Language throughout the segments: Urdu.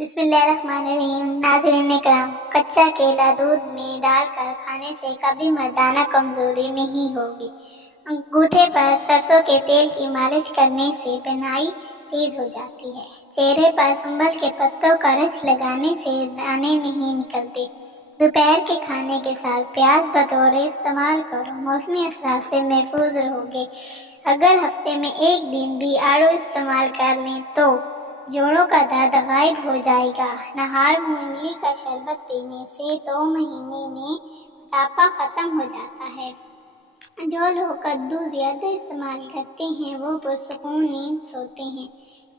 بسم اللہ الرحمن الرحیم۔ ناظرین کرام، کچا کیلا دودھ میں ڈال کر کھانے سے کبھی مردانہ کمزوری نہیں ہوگی۔ انگوٹھے پر سرسوں کے تیل کی مالش کرنے سے بینائی تیز ہو جاتی ہے۔ چہرے پر سنبل کے پتوں کا رس لگانے سے دانے نہیں نکلتے۔ دوپہر کے کھانے کے ساتھ پیاز بطور استعمال کرو، موسمی اثرات سے محفوظ رہو گے۔ اگر ہفتے میں ایک دن بھی آڑو استعمال کر لیں تو جوڑوں کا درد غائب ہو جائے گا۔ نہار منہ املی کا شربت پینے سے 2 مہینے میں موٹاپا ختم ہو جاتا ہے۔ جو لوگ کدو زیادہ استعمال کرتے ہیں وہ پرسکون نیند سوتے ہیں۔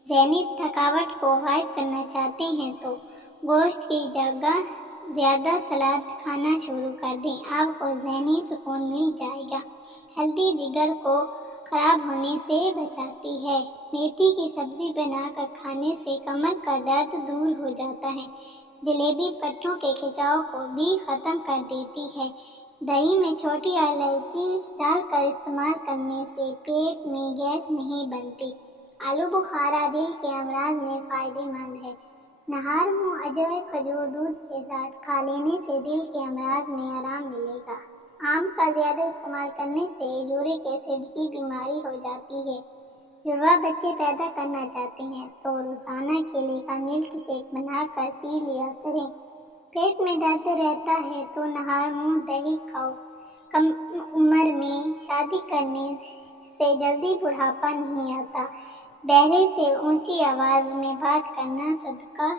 ذہنی تھکاوٹ کو غائب کرنا چاہتے ہیں تو گوشت کی جگہ زیادہ سلاد کھانا شروع کر دیں، آپ کو ذہنی سکون مل جائے گا۔ ہلدی جگر کو خراب ہونے سے بچاتی ہے۔ میتھی کی سبزی بنا کر کھانے سے کمر کا درد دور ہو جاتا ہے۔ جلیبی پٹھوں کے کھچاؤ کو بھی ختم کر دیتی ہے۔ دہی میں چھوٹی الائچی ڈال کر استعمال کرنے سے پیٹ میں گیس نہیں بنتی۔ آلو بخارا دل کے امراض میں فائدہ مند ہے۔ نہار منہ اجوے کھجور دودھ کے ساتھ کھا لینے سے دل کے امراض میں آرام ملے گا۔ آم کا زیادہ استعمال کرنے سے یورک ایسڈ کی بیماری ہو جاتی ہے۔ جڑواں بچے پیدا کرنا چاہتے ہیں تو روزانہ کیلے کا ملک شیک بنا کر پی لیا کریں۔ پیٹ میں درد رہتا ہے تو نہار منہ دہی کھاؤ۔ کم عمر میں شادی کرنے سے جلدی بڑھاپا نہیں آتا۔ بہرے سے اونچی آواز میں بات کرنا صدقہ